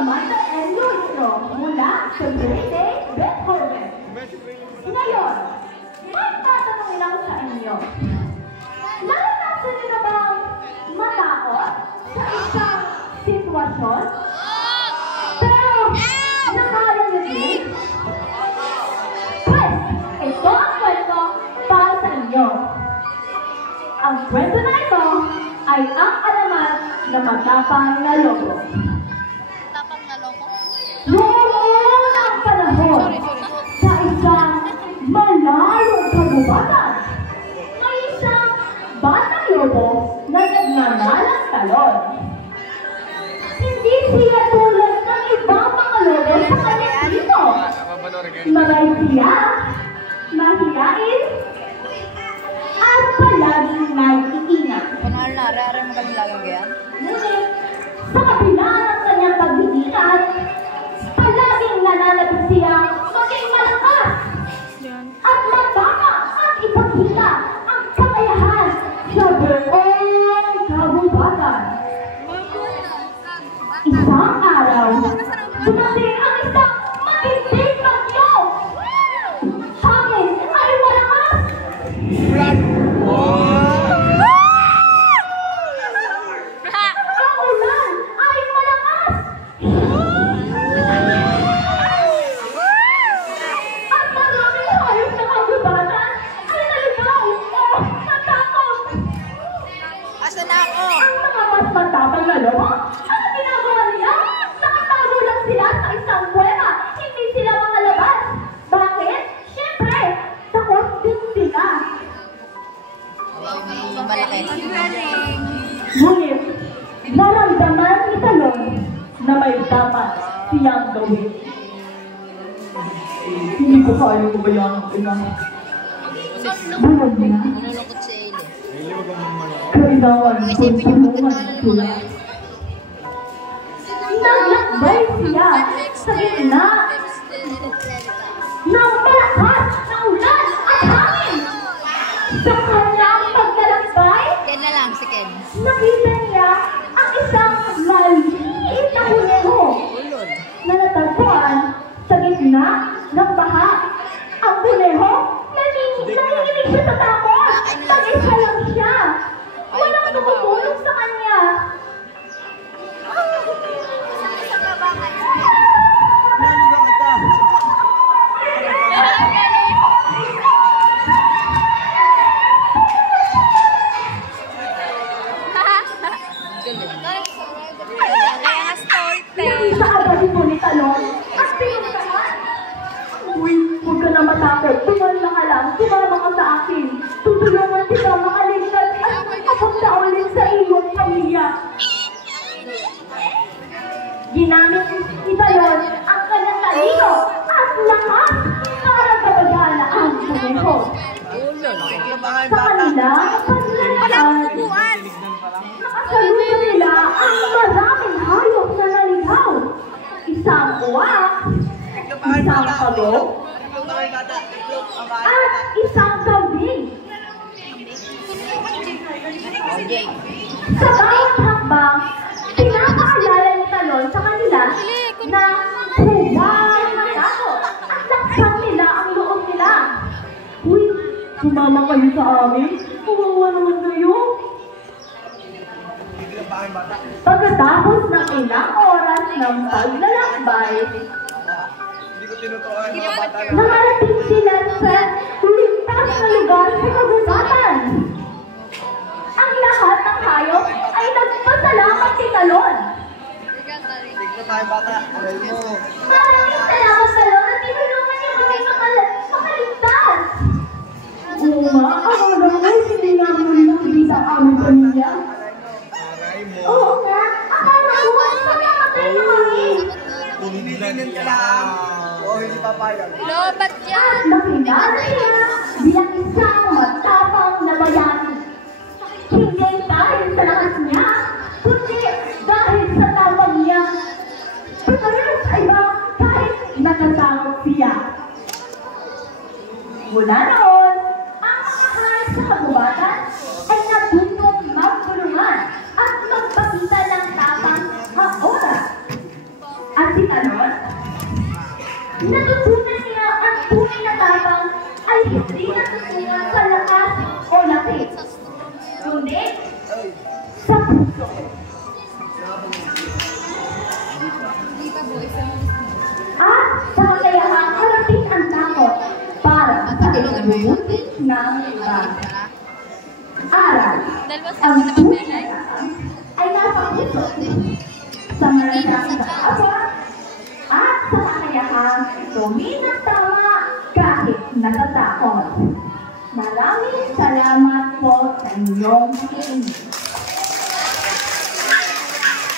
Samantha and Lustro mula sa Grade A, Beethoven. Ngayon, may tatanungin lang sa inyo. Naranasan niyo na bang matakot sa isang sitwasyon? Pero, nakaya niyo din? Pues, ito ang kwento para sa inyo. Ang kwento na ito ay ang alamat na matapang na lobo. Tapang na lobo? Noong unang panahon, sa isang malayong kagubatan, may isang batang lobo na nagnanalang talon. Hindi siya tulad ng ibang mga lobo sa kanyang tipo. Magay siya, mahiyain, at palaging nag-iingat. Panahal na, are-are mo kami lagang ganyan? Ngunit, sa kabila ng kanyang pag-iingat, palaging nananabig siya maging malakas at matama at ipakita ang kakayahan sa buong kagubatan. Isang araw, dumating ang isang matinding bagyo. Hangin ay malakas. Ang ulan ay malakas. At maraming hayop ng kagubatan ay naligaw o natakot. Asa na ako? Ang mga mas matapang na lobo, ano ginagawa nila? Nakatago lang sila sa isang kuweba. Hindi sila makalabas. Bakit? Siyempre, takot din sila. Malaki. Ngunit, naramdaman ni Talon na may dapat siyang gawin. Hindi ko kaya kubayaan ang ina. Buwan niya, Manulungkot si Ailey. kailangan kong tulungan sila. Naglakbay siya sa gitna ng malakas na ulan at hangin. Sa kanyang paglalakbay, Ken na lang, si Ken. nakita niya ang isang maliit na kuneho Ulod. na natagpuan sa gitna ng baha. Ang kuneho, nanginginig siya sa takot. Mag-isa lang siya. Walang tumutulong sa kanya. Nakita agad ito ni Talon at pinuntahan. Uy, huwag ka na matakot. Tumala ka lang. Tumama ka sa akin. Tutulungan kita makaligtas at makapagta ulit sa iyong pamilya. Ginamit ni Talon ang kanyang talino at lakas para gabagana ang kuneho. Sa kanila, paglalakad, nakasalusan nila ang maraming hayop na naligaw. Isang uwak, isang pagok, at isang kambing. Sa bawat hakbang, pinapaalala ni Talon sa kanila na huwag matakot at laksan nila ang loob nila. Uy, sumama kayo sa amin? Kawawa naman kayo. Pagkatapos ng ilang oras ng paglalakbay, nakarating sila sa ligtas na lugar sa kagubatan. Ang lahat ng hayop ay nagpasalamat kay Talon. Maraming salamat, Talon, at tinulungan niyo kami makaligtas. Oo nga, akala ko hindi namin nakikita ang aming pamilya. Oo nga, akala ko mamamatay na kami. Lobat yan! At nakilala siya bilang isang matapang na bayani. Hindi dahil sa lakas niya, kundi dahil sa tapang niya. Pagkaroon sa iba kahit natatakot siya. Mula noon, ang mga hayop sa kagubatan ay natutong magtulungan at magpakita ng tapang haoras. Natutunan niya ang tunay na tapang ay hindi natutunan sa lakas o laki, kundi sa puso. At sa kakayahang harapin ang takot para sa ikabubuti ng iba. Aral, ang tunay na tapang ay nasa puso, sa malasakit sa kapwa, at sa kakayahang tumingin ng tama kahit natatakot. Maraming salamat po sa inyong pakikinig.